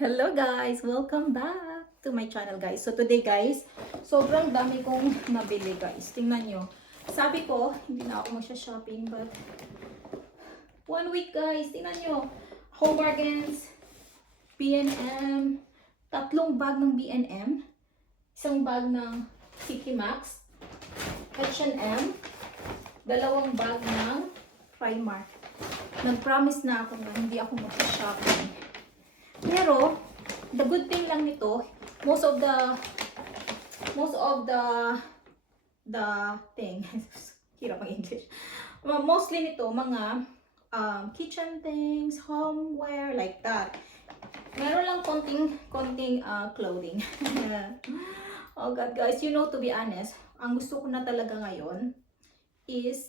Hello guys! Welcome back to my channel guys. So today guys, sobrang dami kong nabili guys. Tingnan nyo. Sabi ko, hindi na ako magsha-shopping but 1 week guys, tingnan nyo. Home Bargains, B&M, tatlong bag ng B&M, isang bag ng City Max, H&M, dalawang bag ng Primark. Nag-promise na ako na hindi ako magsha-shopping. Pero, the good thing lang nito, most of the thing, hirap ang English. Mostly nito, mga kitchen things, homeware, like that. Meron lang konting clothing. Oh God, guys, you know, to be honest, ang gusto ko na talaga ngayon is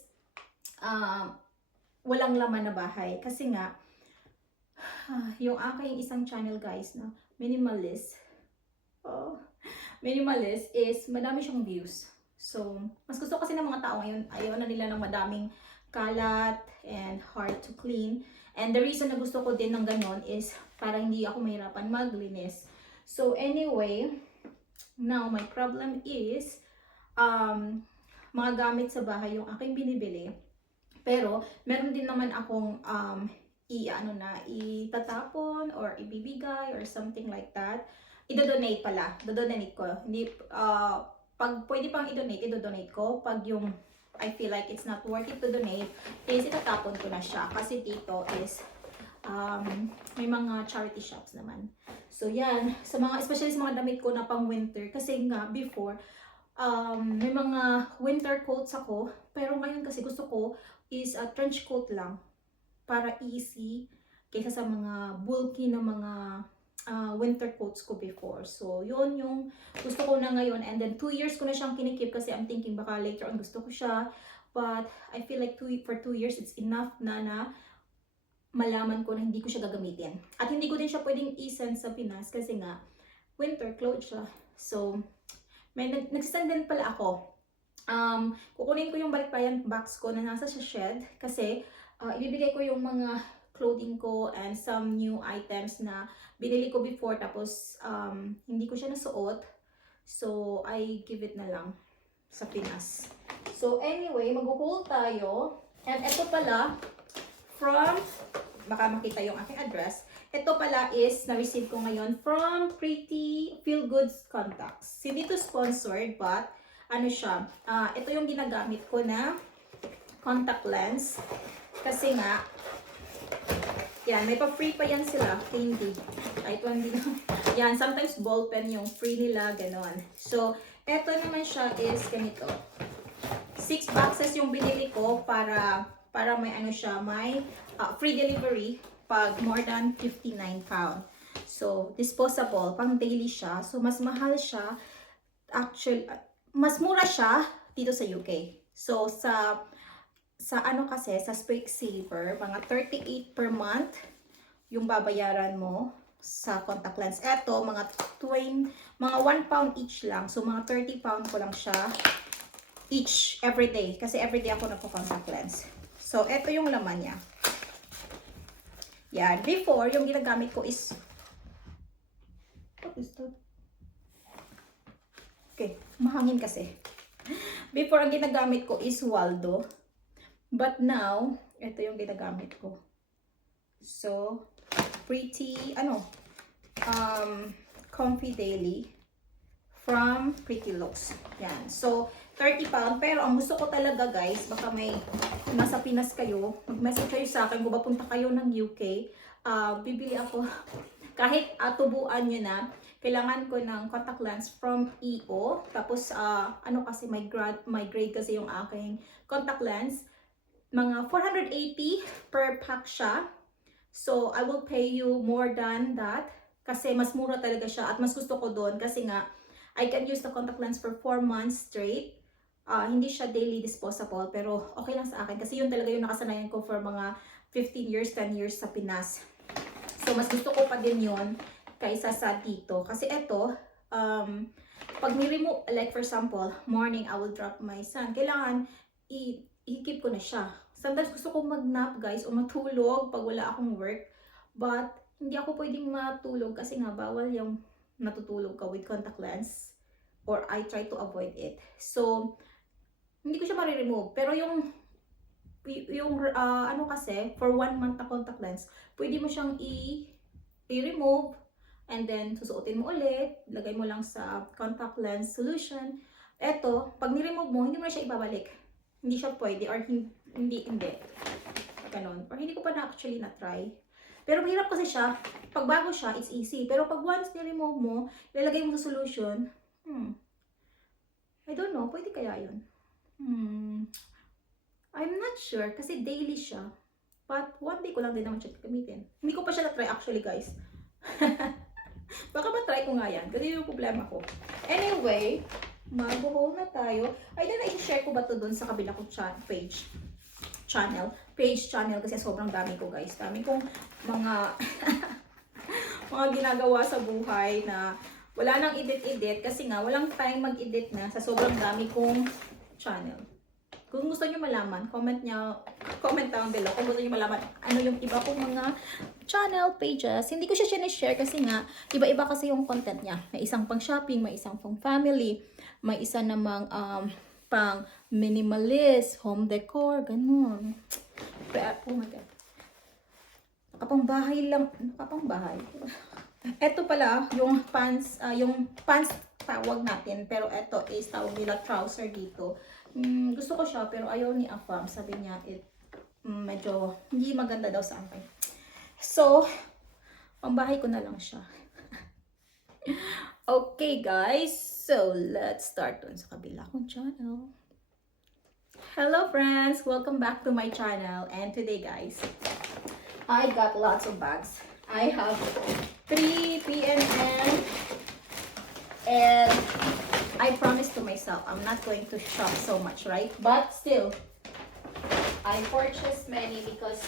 walang laman na bahay. Kasi nga, yung aking isang channel guys na minimalist is madami siyang views. So, mas gusto kasi ng mga tao ngayon, ayaw na nila ng madaming kalat and hard to clean. And the reason na gusto ko din ng ganon is para hindi ako mahirapan maglinis. So, anyway, now my problem is mga gamit sa bahay yung aking binibili. Pero, meron din naman akong itatapon or ibibigay or something like that. Idodonate pala. Dodonate ko. Hindi, pag pwede pang idodonate ko. Pag yung I feel like it's not worth it to donate, is itatapon ko na siya. Kasi dito is may mga charity shops naman. So yan, sa mga, especially sa mga damit ko na pang winter. Kasi nga before, may mga winter coats ako. Pero ngayon kasi gusto ko is a trench coat lang. Para easy kaysa sa mga bulky na mga winter coats ko before. So, yun yung gusto ko na ngayon. And then, 2 years ko na siyang kinikip kasi I'm thinking baka later on gusto ko siya. But, I feel like for 2 years, it's enough na malaman ko na hindi ko siya gagamitin. At hindi ko din siya pwedeng i-send sa Pinas kasi nga, winter clothes siya. So, nagsisend din pala ako. Kukunin ko yung balikbayan box ko na nasa sa shed kasi ibibigay ko yung mga clothing ko and some new items na binili ko before tapos hindi ko siya nasuot. So, I give it na lang sa Pinas. So, anyway, mag-haul tayo. And ito pala, baka makita yung aking address. Ito pala is, na-receive ko ngayon from Pretty Feel Goods Contacts. Hindi to sponsored, but ano siya, ito yung ginagamit ko na contact lens. Kasi nga, yan, may pa-free pa yan sila, hindi. Ito hindi na. Yan, sometimes ball pen yung free nila, ganon. So, eto naman siya is ganito. 6 boxes yung binili ko para may ano siya, may free delivery pag more than 59 pound. So, disposable, pang daily siya. So, mas mahal siya. Actually, mas mura siya dito sa UK. So, sa ano kasi, sa Specsavers, mga 38 per month yung babayaran mo sa contact lens. Eto, mga 1 pound each lang. So, mga 30 pound ko lang siya each, everyday. Kasi everyday ako nagpo-contact lens. So, eto yung laman niya. Yan. Before, yung ginagamit ko is, what is that? Okay, mahangin kasi. Before, ang ginagamit ko is Waldo. But now, ito yung ginagamit ko. So, Pretty, Comfy Daily from Pretty Looks. Yan. So, 30 pound. Pero, ang gusto ko talaga, guys, baka may nasa Pinas kayo, mag-message kayo sa akin, kung papunta kayo ng UK, bibili ako, kahit tubuan nyo na, kailangan ko ng contact lens from EO. Tapos, kasi my grade kasi yung aking contact lens. Mga 480 per pack siya. So, I will pay you more than that. Kasi mas mura talaga siya. At mas gusto ko doon kasi nga, I can use the contact lens for 4 months straight. Hindi siya daily disposable. Pero okay lang sa akin. Kasi yun talaga yung nakasanayan ko for mga 15 years, 10 years sa Pinas. So, mas gusto ko pa din yun kaysa sa dito. Kasi eto, pag ni-remove, like for example, morning, I will drop my son. Kailangan, i-keep ko na siya. Sometimes gusto kong mag-nap guys o matulog pag wala akong work. But hindi ako pwedeng matulog kasi nga bawal yung natutulog ka with contact lens, or I try to avoid it. So, hindi ko siya ma-remove. Pero ano kasi, for 1 month na contact lens, pwede mo siyang i-remove, and then susuotin mo ulit, lagay mo lang sa contact lens solution. Eto, pag ni-remove mo, hindi mo na siya ibabalik. Hindi siya pwede, or hindi. Ganon. Or hindi ko pa actually na-try. Pero mahirap kasi siya. Pag bago siya, it's easy. Pero pag once ni-remove mo, ilalagay mo sa solution, I don't know, pwede kaya yun? I'm not sure kasi daily siya. But one day ko lang din naman siya gamitin. Hindi ko pa siya na-try actually, guys. Baka ba-try ko nga yan. Kasi yung problema ko. Anyway, mag-haul na tayo. Ay, i-share ko ba to dun sa kabila kong channel kasi sobrang dami ko, guys. Dami kong mga mga ginagawa sa buhay na wala nang edit kasi nga walang time mag-edit na sa sobrang dami kong channel. Kung gusto niyo malaman, comment down below kung gusto niyo malaman ano yung iba kong mga channel pages. Hindi ko siya share kasi nga iba-iba kasi yung content niya. May isang pang shopping, may isang pang family, may isa namang pang minimalist, home decor, ganun. Oh my God. Nakapangbahay lang. Nakapangbahay. Ito pala, yung pants tawag natin. Pero ito is tawag nila trouser dito. Gusto ko siya, pero ayaw ni Afam. Sabi niya, medyo hindi maganda daw sa akin. So, pangbahay ko na lang siya. Okay, guys. So, let's start dun sa kabila kong channel. Hello, friends! Welcome back to my channel. And today, guys, I got lots of bags. I have 3 P&M, and I promised to myself I'm not going to shop so much, right? But still, I purchased many because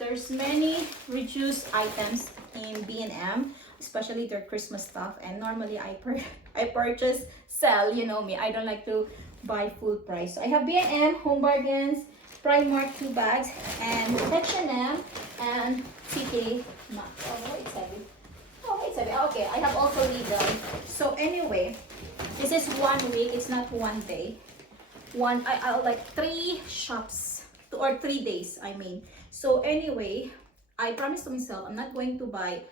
there's many reduced items in B&M, especially their Christmas stuff. And normally I purchase sell, you know me. I don't like to buy full price. So I have B&M, Home Bargains, Primark 2 bags, and H&M and TK Maxx. Oh, it's heavy. Oh, it's heavy. Okay, I have also Lidl. So anyway, this is 1 week. It's not 1 day. I like 3 shops or 3 days. I mean. So anyway, I promised to myself I'm not going to buy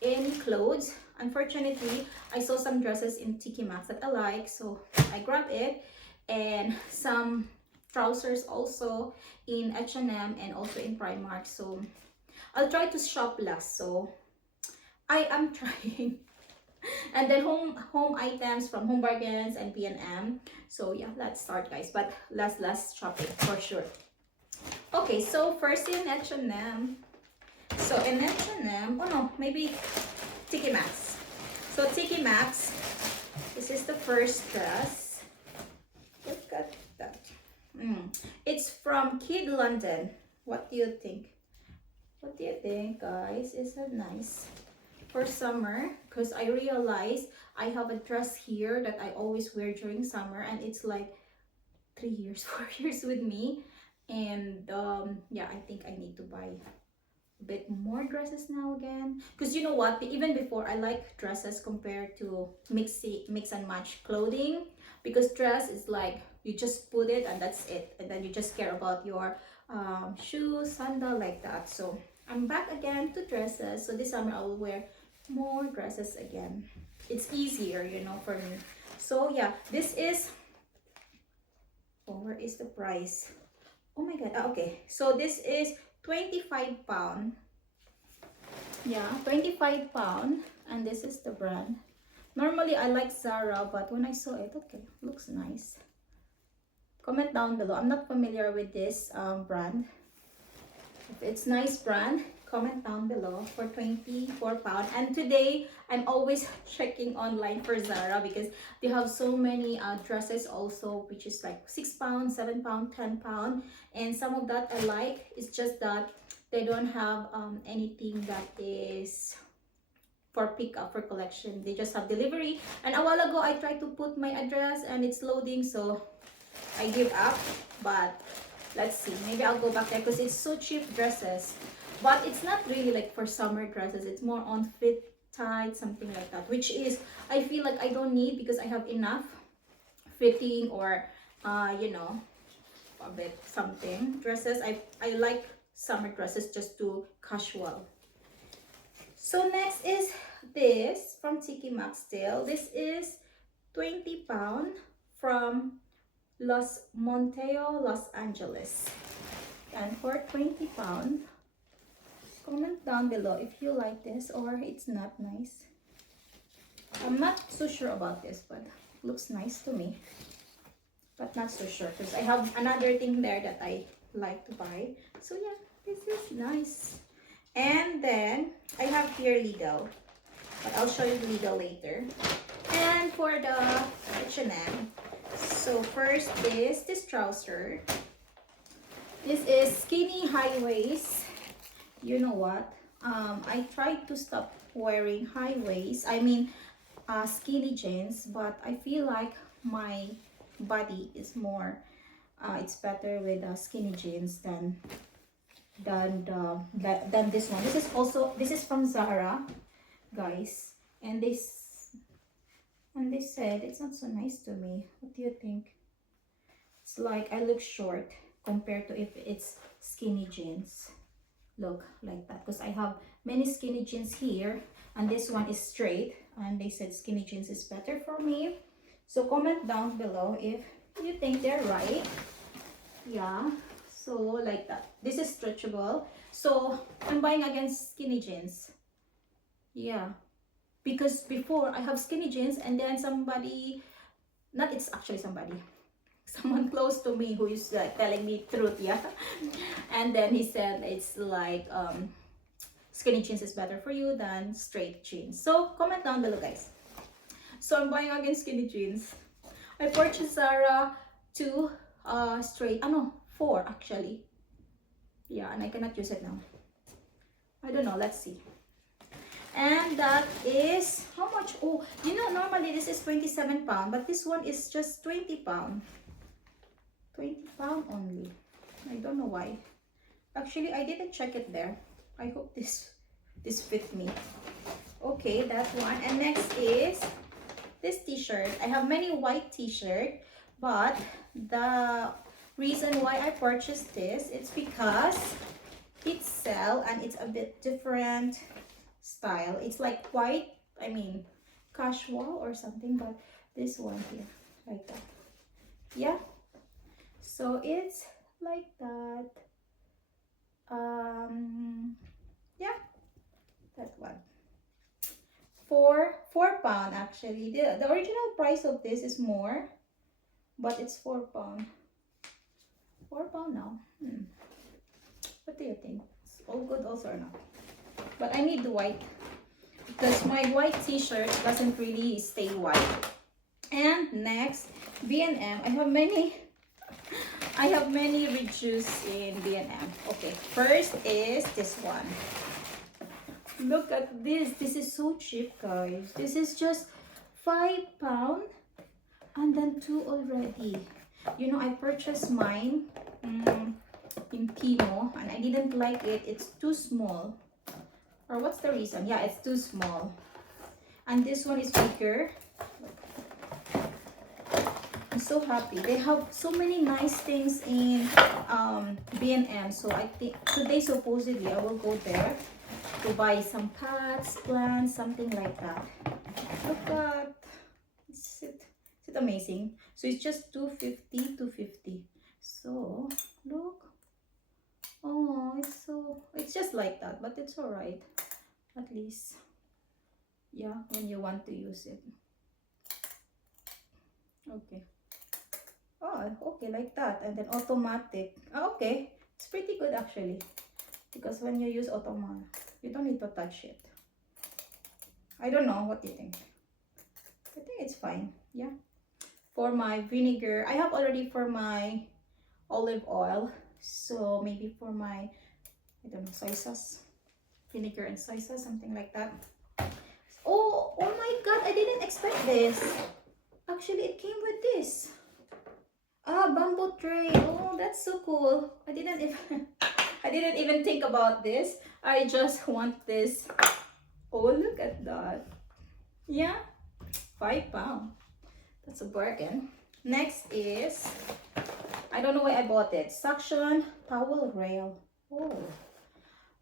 any clothes. Unfortunately, I saw some dresses in TK Maxx that I like, so I grabbed it, and some trousers also in H&M and also in Primark. So I'll try to shop less. So I am trying. And then home items from Home Bargains and P&M. So yeah, let's start, guys. But less shopping for sure. Okay, so first in H&M. So in H&M, oh no, maybe TK Maxx. So TK Maxx, this is the first dress. Look at that. It's from Kid London. What do you think? What do you think, guys? Is that nice? For summer, because I realized I have a dress here that I always wear during summer, and it's like 3 years, 4 years with me. And yeah, I think I need to buy a bit more dresses now again, because you know what, even before I like dresses compared to mix and match clothing, because dress is like you just put it and that's it, and then you just care about your shoes, sandal, like that. So I'm back again to dresses. So this summer I will wear more dresses again. It's easier, you know, for me. So yeah, this is, oh, where is the price? Oh my God. Okay, so this is £25. Yeah, £25, and this is the brand. Normally I like Zara, but when I saw it, okay, looks nice. Comment down below. I'm not familiar with this brand. If it's nice brand, comment down below. For £24. And today I'm always checking online for Zara because they have so many dresses also, which is like £6, £7, £10. And some of that I like. It's just that they don't have anything that is for pickup, for collection. They just have delivery. And a while ago I tried to put my address and it's loading, so I give up. But let's see, maybe I'll go back there because it's so cheap dresses. but it's not really like for summer dresses. It's more on fit tight, something like that, which is I feel like I don't need because I have enough fitting or you know, a bit something dresses. I like summer dresses just to casual. So next is this from Tiki Maxx still. This is 20 pound from Los Monteo, Los Angeles. And for 20 pound, comment down below if you like this or it's not nice. I'm not so sure about this, but it looks nice to me. But not so sure because I have another thing there that I like to buy. So yeah, this is nice. And then I have here Legal, but I'll show you the Legal later. And for the H&M, so first is this trouser. This is skinny high waist. You know what? I tried to stop wearing high waist. I mean, skinny jeans, but I feel like my body is more. It's better with skinny jeans than this one. This is from Zara, guys, and they said it's not so nice to me. What do you think? It's like I look short compared to if it's skinny jeans. Look like that because I have many skinny jeans here and this one is straight and they said skinny jeans is better for me. So comment down below if you think they're right. Yeah, so like that. This is stretchable, so I'm buying again skinny jeans. Yeah, because before I have skinny jeans and then somebody, not it's actually somebody, someone close to me who is like telling me truth, yeah. And then he said it's like skinny jeans is better for you than straight jeans. So comment down below, guys. So I'm buying again skinny jeans. I purchased Zara 2 straight, no, 4 actually. Yeah, and I cannot use it now. I don't know, let's see. And that is how much? Oh, you know, normally this is 27 pound, but this one is just 20 pound. 20 pound only. I don't know why. Actually, I didn't check it there. I hope this fit me. Okay, that one. And next is this t-shirt. I have many white t-shirt, but the reason why I purchased this, it's because it's sell and it's a bit different style. It's like white, I mean casual or something, but this one here like that. Yeah, so it's like that. Yeah, that one. Four pound actually. The original price of this is more, but it's 4 pound. 4 pound now. What do you think? It's all good also or not? But I need the white because my white t-shirt doesn't really stay white. And next, B&M. I have many reduced in B&M. Okay, first is this one. Look at this. This is so cheap, guys. This is just 5 pound and then 2 already. You know, I purchased mine in Timo and I didn't like it. It's too small. Or what's the reason? Yeah, it's too small. And this one is bigger. I'm so happy. They have so many nice things in B&M. So I think today supposedly I will go there to buy some pots, plants, something like that. Look at, is it amazing? So it's just 250. So look, oh, it's just like that, but it's all right. At least, yeah, when you want to use it. Okay. Oh, okay, like that. And then automatic. Oh, okay, it's pretty good actually, because when you use automatic, you don't need to touch it. I don't know, what do you think? I think it's fine. Yeah. For my vinegar, I have already for my olive oil. So maybe for my, I don't know, soy sauce. Vinegar and soy sauce, something like that. Oh my god, I didn't expect this. Actually, it came with this. Bamboo tray. Oh, that's so cool. I didn't even think about this. I just want this. Oh, look at that. Yeah, £5. That's a bargain. Next is, I don't know why I bought it. Suction towel rail. Oh,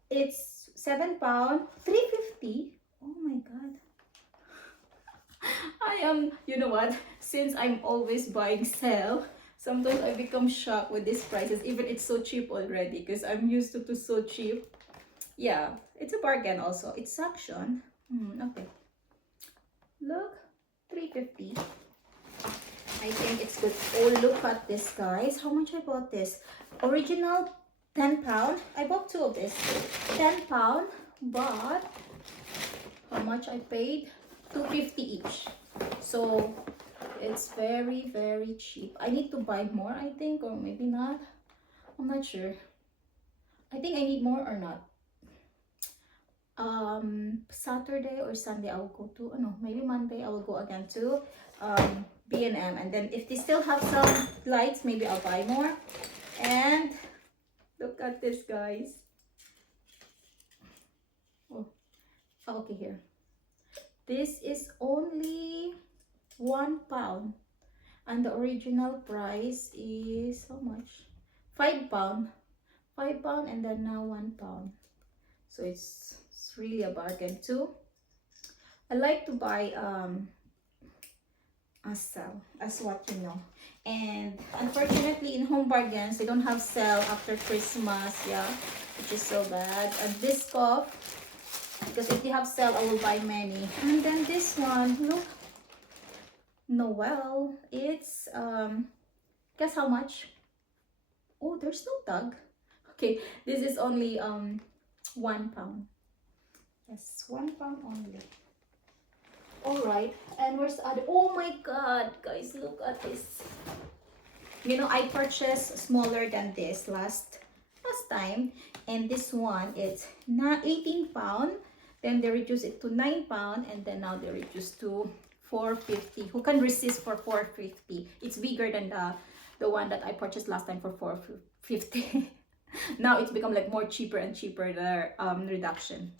it's £7, 350. Oh my god. I am, you know what? Since I'm always buying sale, sometimes I become shocked with these prices, even it's so cheap already, because I'm used to so cheap. Yeah, it's a bargain also. It's suction. Okay. Look, 350. I think it's good. Oh, look at this, guys. How much I bought this? Original £10. I bought two of this. £10, but how much I paid? 250 each. So it's very, very cheap. I need to buy more, I think, or maybe not. I'm not sure. I think I need more or not. Saturday or Sunday I will go to, oh no, maybe Monday I will go again to B&M, and then if they still have some lights, maybe I'll buy more. And look at this, guys. Oh, okay, here. This is only £1, and the original price is how much? £5. £5, and then now £1. So it's really a bargain too. I like to buy a sale, as what you know. And unfortunately in Home Bargains they don't have sale after Christmas, yeah, which is so bad. And this cup, because if they have sale I will buy many. And then this one, look, Noel, it's guess how much? Oh, there's no tag. Okay, this is only £1. Yes, £1 only. Alright, and where's the other? Oh my god, guys, look at this. You know, I purchased smaller than this last time, and this one it's not £18. Then they reduced it to £9, and then now they reduced to $4.50. Who can resist for $4.50? It's bigger than the one that I purchased last time for $4.50. Now it's become like more cheaper and cheaper, the reduction.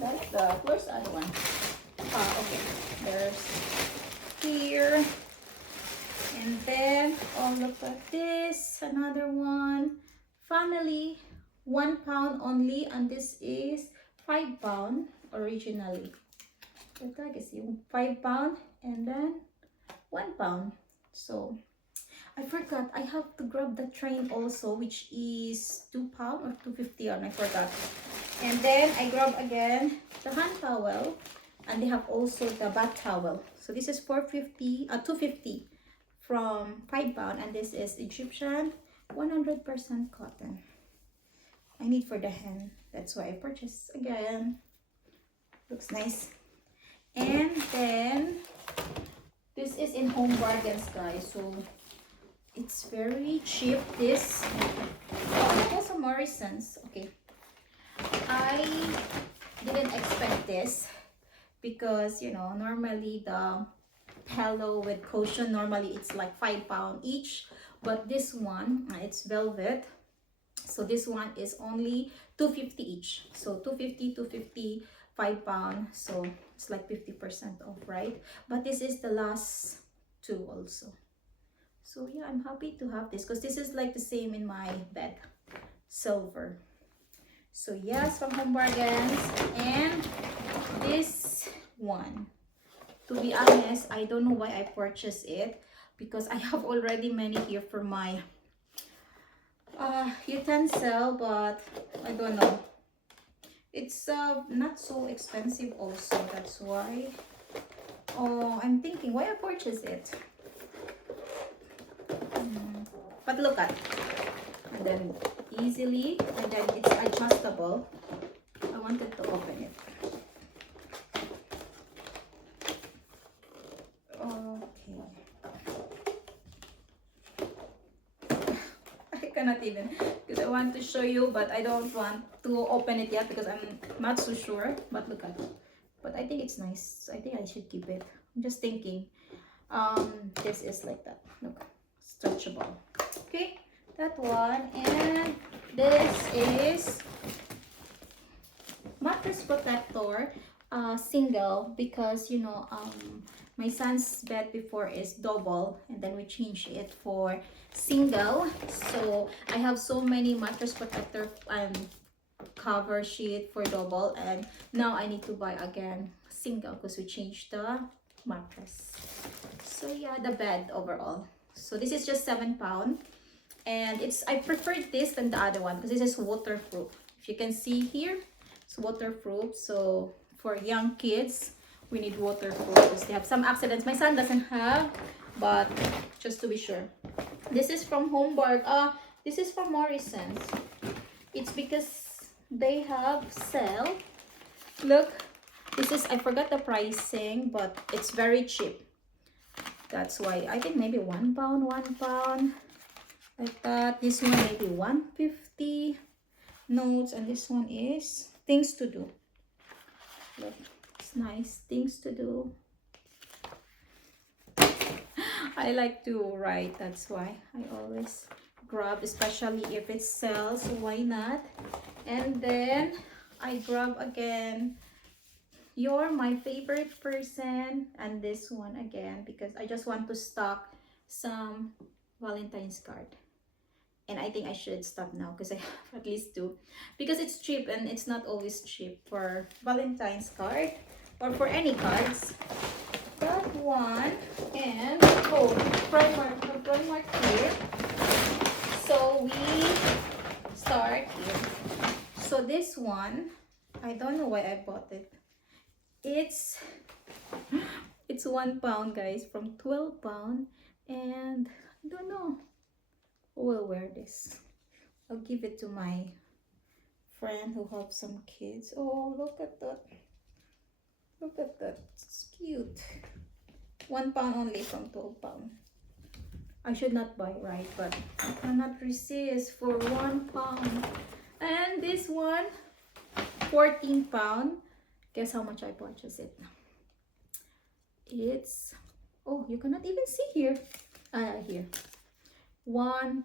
Like that. Where's the other one? Okay. There's here. And then, oh, look at this. Another one. Family. £1 only. And this is £5 originally. The tag is £5 and then £1. So, I forgot. I have to grab the train also, which is £2 or $2.50, and I forgot. And then I grab again the hand towel, and they have also the bath towel. So this is $2.50 from £5, and this is Egyptian 100% cotton. I need for the hand. That's why I purchased again. Looks nice. And then this is in Home Bargains, guys. So it's very cheap. This also Morrison's. Okay. I didn't expect this because, you know, normally the pillow with cushion, normally it's like £5 each, but this one, it's velvet, so this one is only $2.50 each. So $2.50, $2.50, £5, so it's like 50% off, right? But this is the last two also. So yeah, I'm happy to have this because this is like the same in my bed, silver. So yes, from Home Bargains. And this one, to be honest, I don't know why I purchased it, because I have already many here for my utensil, but I don't know. It's not so expensive also, that's why. Oh, I'm thinking why I purchased it. But look at, and then easily, and then it's adjustable. I wanted to open it. Okay. I cannot even, because I want to show you, but I don't want to open it yet because I'm not so sure. But look at it. But I think it's nice. So I think I should keep it. I'm just thinking. This is like that. Look, stretchable. Okay, that one. And this is mattress protector, single, because you know my son's bed before is double and then we changed it for single. So I have so many mattress protector and cover sheet for double, and now I need to buy again single because we changed the mattress. So yeah, the bed overall. So this is just £7, and I preferred this than the other one because this is waterproof. If you can see here, it's waterproof. So for young kids, we need waterproof because they have some accidents. My son doesn't have, but just to be sure. This is from Homburg. This is from Morrison's. It's because they have sale. Look, this is, I forgot the pricing, but it's very cheap. That's why I think maybe £1, £1 like that. This one maybe 150 notes, and this one is things to do. Look, it's nice, things to do. I like to write, that's why I always grab, especially if it sells, why not? And then I grab again You're My Favorite Person, and this one again because I just want to stock some Valentine's card. And I think I should stop now because I have at least 2, because it's cheap, and it's not always cheap for Valentine's card or for any cards. That one, and Primark here. So we start here. So this one, I don't know why I bought it. It's £1, guys, from £12, and I don't know who will wear this. I'll give it to my friend who have some kids. Oh, look at that. Look at that. It's cute. £1 only from £12. I should not buy, right? But I cannot resist for £1. And this one, £14. Guess how much I purchased it? It's, oh, you cannot even see here. Here. £1.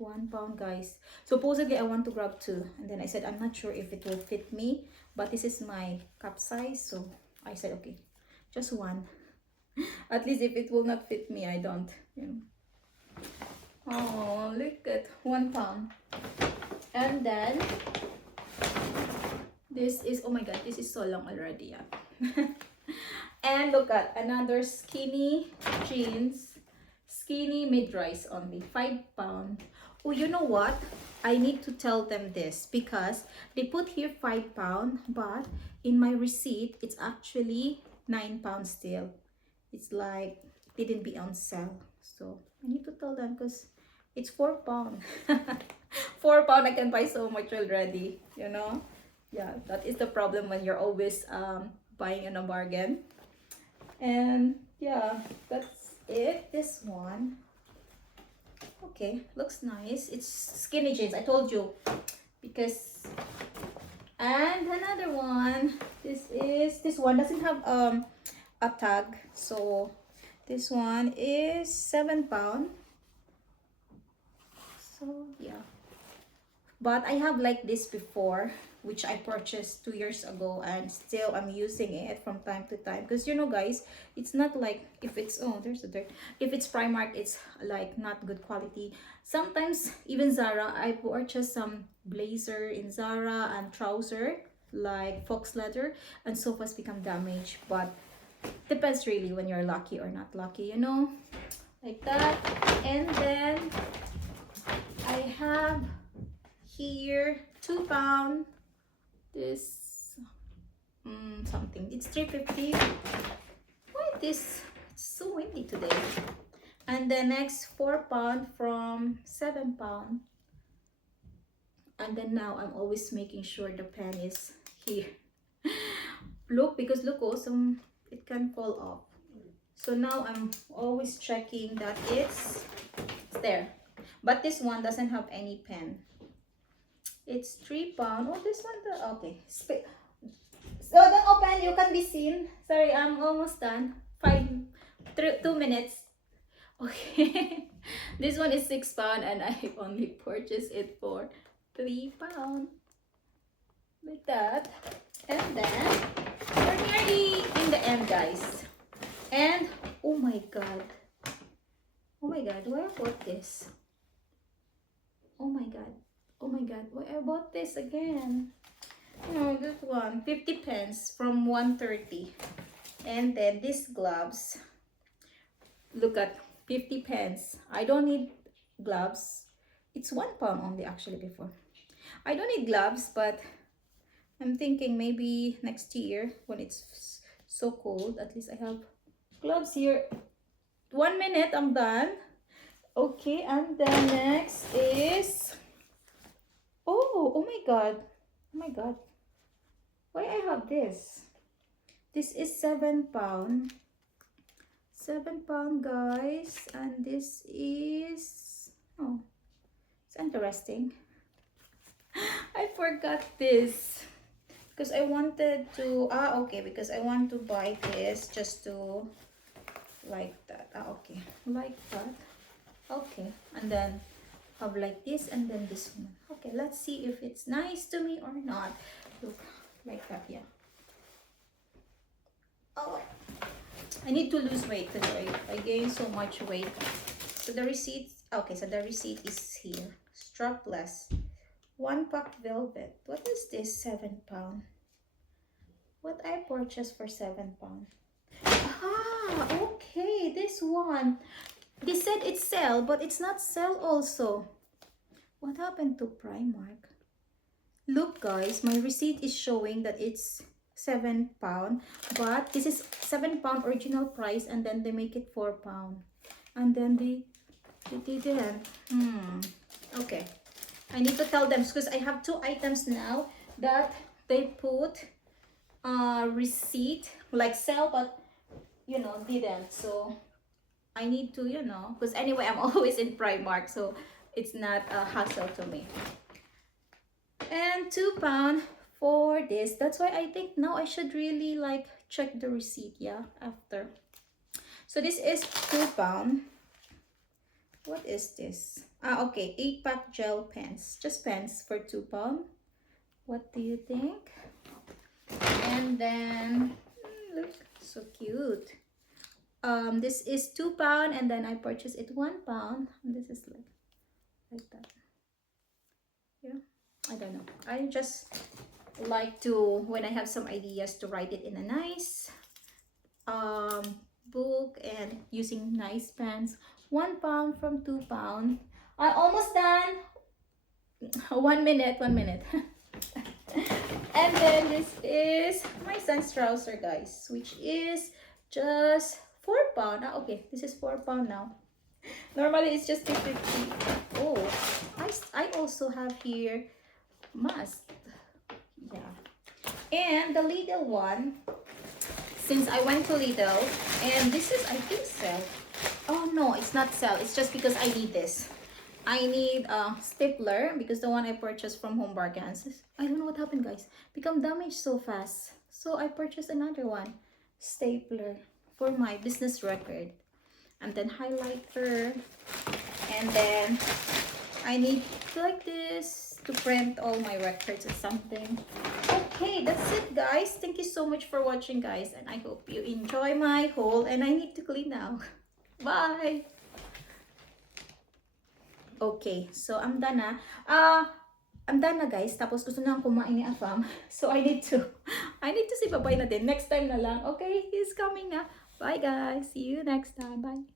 £1, guys. Supposedly I want to grab 2, and then I said I'm not sure if it will fit me, but this is my cup size, so I said okay, just 1. At least if it will not fit me, I don't, you know. Oh, look at £1. And then this is, oh my god, this is so long already. Yeah. And look at another skinny jeans, skinny mid-rise, only £5. Oh, you know what? I need to tell them this because they put here £5, but in my receipt it's actually £9 still. It's like didn't be on sale, so I need to tell them because it's £4. £4, I can buy so much already, you know. Yeah, that is the problem when you're always buying in a bargain. And yeah, that's it. This one, okay, looks nice. It's skinny jeans, I told you, because. And another one, this one doesn't have a tag, so this one is £7. So yeah, but I have like this before, which I purchased 2 years ago, and still I'm using it from time to time because, you know, guys, it's not like if it's, oh, there's a dirt, if it's Primark, it's like not good quality. Sometimes even Zara, I purchased some blazer in Zara and trouser like fox leather, and sofas become damaged, but depends really when you're lucky or not lucky, you know, like that. And then I have here £2, this something, it's £3.50. Why this, it's so windy today. And the next £4 from £7. And then now I'm always making sure the pen is here. Look, because look, also it can fall off, so now I'm always checking that it's there. But this one doesn't have any pen. It's £3. Oh, this one, okay. So don't open, you can be seen. Sorry, I'm almost done. 2 minutes. Okay. This one is £6 and I only purchased it for £3. Like that. And then we're nearly in the end, guys. And oh my god. Oh my god, why I bought this? Oh my god. Oh my god, why I bought this again? No, this one, 50 pence from 130. And then these gloves, look at 50 pence. I don't need gloves. It's £1 only actually before. I don't need gloves, but I'm thinking maybe next year when it's so cold, at least I have gloves here. 1 minute, I'm done. Okay, and then next is, oh my god. Oh my god. Why I have this? This is £7. £7, guys. And this is, oh, it's interesting. I forgot this. Because I wanted to, okay, because I want to buy this just to, like that. Okay, like that. Okay, and then have like this and then this one. Okay, let's see if it's nice to me or not. Look, like that, yeah. Oh, I need to lose weight because I gained so much weight. So the receipt, okay, so the receipt is here. Strapless. 1-pack velvet. What is this? £7. What I purchased for £7? Okay, this one. They said it's sale, but it's not sale also. What happened to Primark? Look, guys, my receipt is showing that it's £7, but this is £7 original price, and then they make it £4, and then they didn't. Okay, I need to tell them because I have 2 items now that they put receipt like sale, but you know, didn't. So I need to, you know, because anyway I'm always in Primark, so it's not a hassle to me. And £2 for this. That's why I think now I should really like check the receipt, yeah, after. So this is £2. What is this? Okay, 8-pack gel pens. Just pens for £2. What do you think? And then look, so cute. This is £2, and then I purchased it £1. And this is like that. Yeah, I don't know. I just like to, when I have some ideas, to write it in a nice book and using nice pens. £1 from £2. I'm almost done. 1 minute. And then this is my son's trouser, guys, which is just £4. Okay, this is £4 now. Normally it's just 250. Oh, I also have here mask. Yeah. And the Lidl one, since I went to Lidl, and this is, I think, sale. Oh no, it's not sale. It's just because I need this. I need a stapler because the one I purchased from Home Bargains, I don't know what happened, guys, become damaged so fast. So I purchased another one, stapler, for my business record. And then highlighter. And then I need like this to print all my records or something. Okay, that's it, guys. Thank you so much for watching, guys, and I hope you enjoy my haul. And I need to clean now. Bye. Okay, so I'm done na. I'm done na, guys. Tapos gusto na kumain ni Afam. So I need to say bye-bye na din. Next time na lang. Okay, he's coming na. Bye, guys. See you next time. Bye.